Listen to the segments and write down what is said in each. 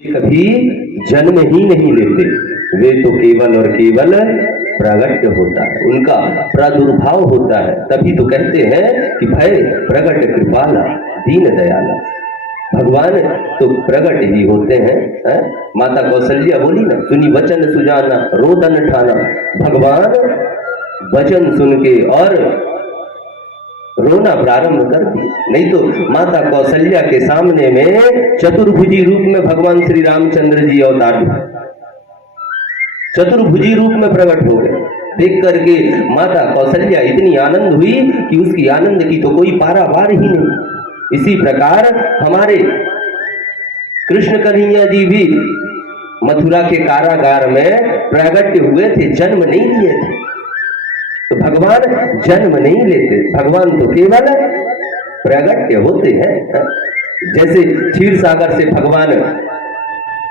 कभी जन्म ही नहीं लेते, वे तो केवल और केवल प्रगट होता है, उनका प्रादुर्भाव होता है। तभी तो कहते हैं कि भय प्रगट कृपाला दीन दयाला। भगवान तो प्रगट ही होते हैं। माता कौशल्या बोली ना, सुनी वचन सुजाना रोदन ठाना। भगवान वचन सुन के और रोना प्रारंभ कर दिया। नहीं तो माता कौशल्या के सामने में चतुर्भुजी रूप में भगवान श्री रामचंद्र जी अवतार हुए, चतुर्भुजी रूप में प्रकट हो गए। देख करके माता कौशल्या इतनी आनंद हुई कि उसकी आनंद की तो कोई पारावार ही नहीं। इसी प्रकार हमारे कृष्ण कन्हैया जी भी मथुरा के कारागार में प्रकट हुए थे, जन्म नहीं लिए थे। तो भगवान जन्म नहीं लेते, भगवान तो केवल प्रगट होते हैं। जैसे क्षीर सागर से भगवान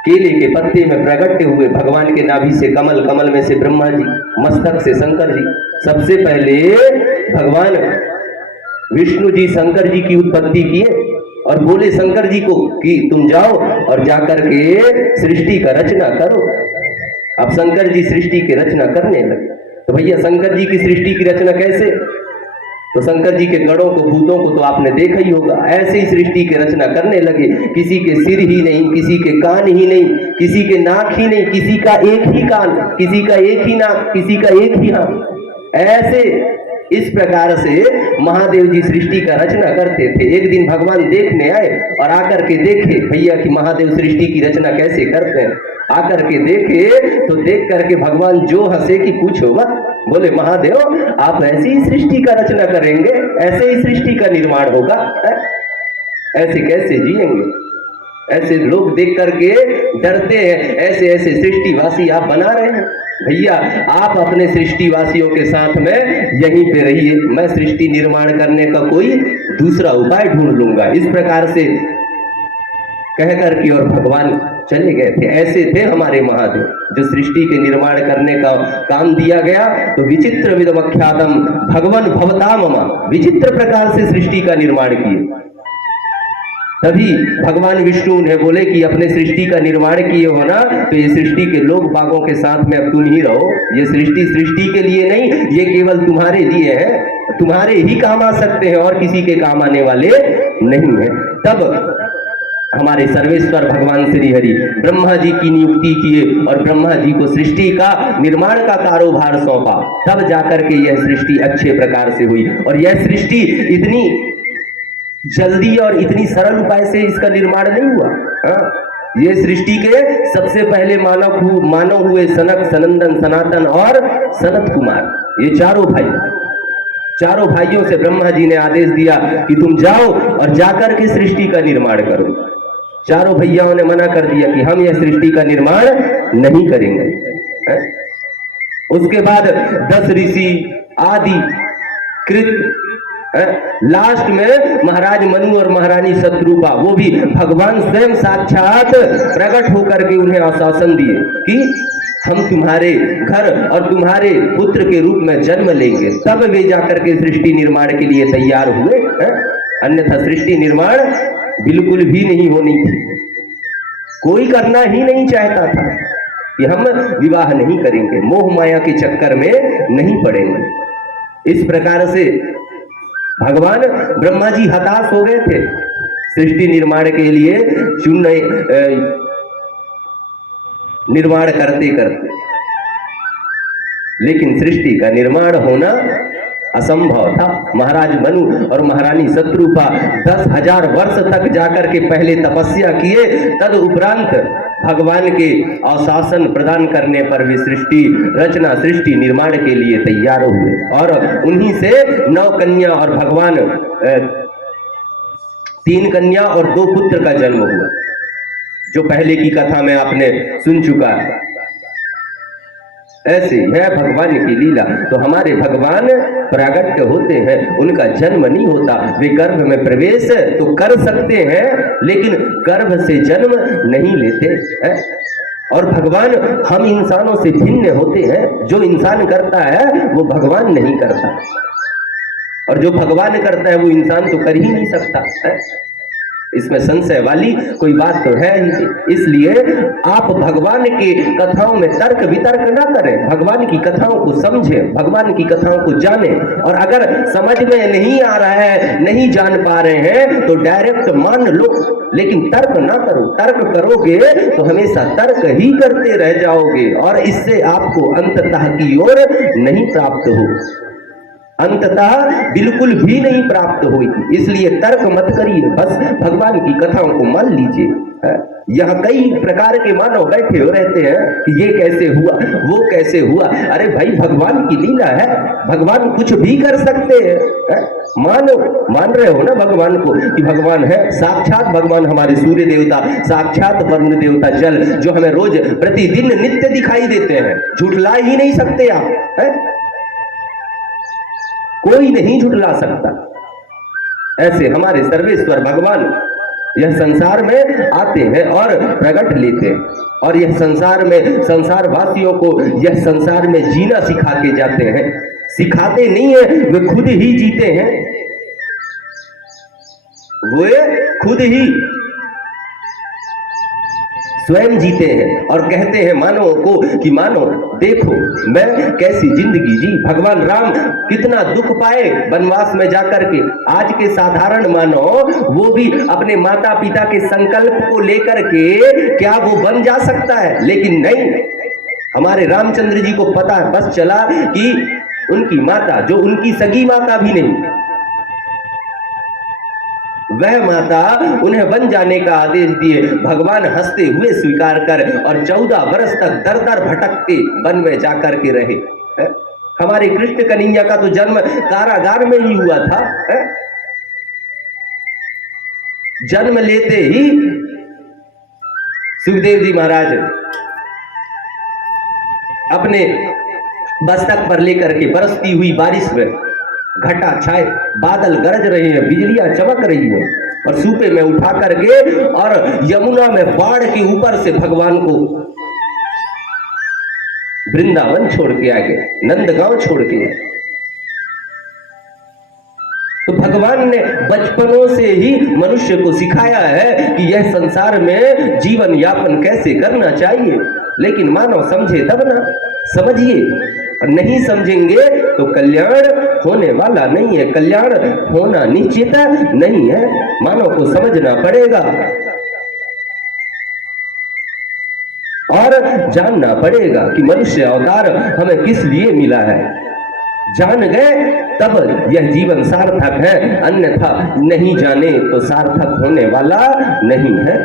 केले के पत्ते में प्रगट हुए, भगवान के नाभि से कमल, कमल में से ब्रह्मा जी, मस्तक से शंकर जी। सबसे पहले भगवान विष्णु जी शंकर जी की उत्पत्ति किए और बोले शंकर जी को कि तुम जाओ और जाकर के सृष्टि का रचना करो। अब शंकर जी सृष्टि की रचना करने लगे। तो भैया शंकर जी की सृष्टि की रचना कैसे? तो शंकर जी के गणों को, भूतों को तो आपने देखा ही होगा, ऐसे ही सृष्टि की रचना करने लगे। किसी के सिर ही नहीं, किसी के कान ही नहीं, किसी के नाक ही नहीं, किसी का एक ही कान, किसी का एक ही नाक, किसी का एक ही हाथ। ऐसे इस प्रकार से महादेव जी सृष्टि का रचना करते थे। एक दिन भगवान देखने आए और आकर के देखे भैया कि महादेव सृष्टि की रचना कैसे करते हैं। आकर के देखे तो देख करके भगवान जो हंसे कि पूछो मत। बोले महादेव आप ऐसी ही सृष्टि का रचना करेंगे, ऐसे ही सृष्टि का निर्माण होगा, ऐसे कैसे जिएंगे? ऐसे लोग देख करके डरते हैं, ऐसे ऐसे सृष्टिवासी आप बना रहे हैं। भैया आप अपने सृष्टिवासियों के साथ में यहीं पे रहिए, मैं सृष्टि निर्माण करने का कोई दूसरा उपाय ढूंढ लूंगा। इस प्रकार से कह करके और भगवान चले गए थे। ऐसे थे हमारे महादेव, जो सृष्टि के निर्माण करने का काम दिया गया। तो विचित्र विदमख्यातम भगवान भवताममा, विचित्र प्रकार से सृष्टि का निर्माण किए। तभी भगवान विष्णु ने बोले कि अपने सृष्टि का निर्माण किए हो ना, तो ये सृष्टि के लोग बागों के साथ में अब तुम ही रहो। ये सृष्टि के लिए नहीं, ये केवल तुम्हारे लिए है, तुम्हारे ही काम आ सकते हैं और किसी के काम आने वाले नहीं है। तब हमारे सर्वेश्वर भगवान श्री हरि ब्रह्मा जी की नियुक्ति किए और ब्रह्मा जी को सृष्टि का निर्माण का कारोबार सौंपा। तब जाकर के यह सृष्टि अच्छे प्रकार से हुई। और यह सृष्टि इतनी जल्दी और इतनी सरल उपाय से इसका निर्माण नहीं हुआ। ये सृष्टि के सबसे पहले मानव हुए सनक, सनंदन, सनातन और सनत कुमार। ये चारों भाइयों से ब्रह्मा जी ने आदेश दिया कि तुम जाओ और जाकर के सृष्टि का निर्माण करो। चारों भैयाओं ने मना कर दिया कि हम यह सृष्टि का निर्माण नहीं करेंगे। उसके बाद 10 ऋषि आदि कृत, लास्ट में महाराज मनु और महारानी शत्रुपा, वो भी भगवान स्वयं साक्षात प्रकट होकर के उन्हें आश्वासन दिए कि हम तुम्हारे घर और तुम्हारे पुत्र के रूप में जन्म लेंगे। तब वे जाकर के सृष्टि निर्माण के लिए तैयार हुए। अन्यथा सृष्टि निर्माण बिल्कुल भी नहीं होनी थी। कोई करना ही नहीं चाहता था कि हम विवाह नहीं करेंगे, मोह माया के चक्कर में नहीं पड़ेंगे। इस प्रकार से भगवान ब्रह्मा जी हताश हो गए थे सृष्टि निर्माण के लिए निर्माण करते करते, लेकिन सृष्टि का निर्माण होना असंभव था। महाराज मनु और महारानी शत्रुपा 10,000 वर्ष तक जाकर के पहले तपस्या किए, तद उपरांत भगवान के आश्वासन प्रदान करने पर भी सृष्टि निर्माण के लिए तैयार हुए। और उन्हीं से 9 कन्या और भगवान 3 कन्या और 2 पुत्र का जन्म हुआ, जो पहले की कथा में आपने सुन चुका है। ऐसे है भगवान की लीला। तो हमारे भगवान प्रागट्य होते हैं, उनका जन्म नहीं होता। वे गर्भ में प्रवेश तो कर सकते हैं, लेकिन गर्भ से जन्म नहीं लेते हैं। और भगवान हम इंसानों से भिन्न होते हैं। जो इंसान करता है वो भगवान नहीं करता, और जो भगवान करता है वो इंसान तो कर ही नहीं सकता है। इसमें संशय वाली कोई बात तो है ही नहीं। इसलिए आप भगवान के कथाओं में तर्क वितर्क ना करें, भगवान की कथाओं को समझें, भगवान की कथाओं को जानें। और अगर समझ में नहीं आ रहा है, नहीं जान पा रहे हैं, तो डायरेक्ट मान लो, लेकिन तर्क ना करो। तर्क करोगे तो हमेशा तर्क ही करते रह जाओगे और इससे आपको अंततः की ओर नहीं प्राप्त हो, अंततः बिल्कुल भी नहीं प्राप्त होगी। इसलिए तर्क मत करिए, बस भगवान की कथाओं को मान लीजिए। यह कई प्रकार के मानव बैठे हो रहते हैं कि ये कैसे हुआ, वो कैसे हुआ। अरे भाई, भगवान की लीला है, भगवान कुछ भी कर सकते हैं। मानो, मान रहे हो ना भगवान को कि भगवान है, साक्षात भगवान हमारे सूर्य देवता, साक्षात वरुण देवता जल, जो हमें रोज प्रतिदिन नित्य दिखाई देते हैं। झुठला ही नहीं सकते आप, है? कोई नहीं झुठला सकता। ऐसे हमारे सर्वेश्वर भगवान यह संसार में आते हैं और प्रकट लेते हैं, और यह संसार में संसार वासियों को यह संसार में जीना सिखा के जाते हैं। सिखाते नहीं है, वे खुद ही जीते हैं, वे खुद ही स्वयं जीते हैं और कहते हैं मानवों को कि मानो देखो मैं कैसी जिंदगी जी। भगवान राम कितना दुख पाए वनवास में जाकर के। आज के साधारण मानव वो भी अपने माता पिता के संकल्प को लेकर के क्या वो बन जा सकता है, लेकिन नहीं। हमारे रामचंद्र जी को पता बस चला कि उनकी माता, जो उनकी सगी माता भी नहीं, वह माता उन्हें बन जाने का आदेश दिए। भगवान हंसते हुए स्वीकार कर और 14 वर्ष तक दर दर भटकते वन में जाकर के रहे। हमारे कृष्ण कन्हैया का तो जन्म कारागार में ही हुआ था। जन्म लेते ही सुखदेव जी महाराज अपने मस्तक पर लेकर के बरसती हुई बारिश में, घटा छाए, बादल गरज रहे हैं, बिजलियां चमक रही हैं, और सूपे में उठा करके और यमुना में बाढ़ के ऊपर से भगवान को वृंदावन छोड़ के आ गए, नंदगांव छोड़ के आए। तो भगवान ने बचपनों से ही मनुष्य को सिखाया है कि यह संसार में जीवन यापन कैसे करना चाहिए, लेकिन मानव समझे तब ना। समझिए, और नहीं समझेंगे तो कल्याण होने वाला नहीं है, कल्याण होना निश्चित नहीं है। मानव को समझना पड़ेगा और जानना पड़ेगा कि मनुष्य अवतार हमें किस लिए मिला है। जान गए तब यह जीवन सार्थक है, अन्यथा नहीं जाने तो सार्थक होने वाला नहीं है।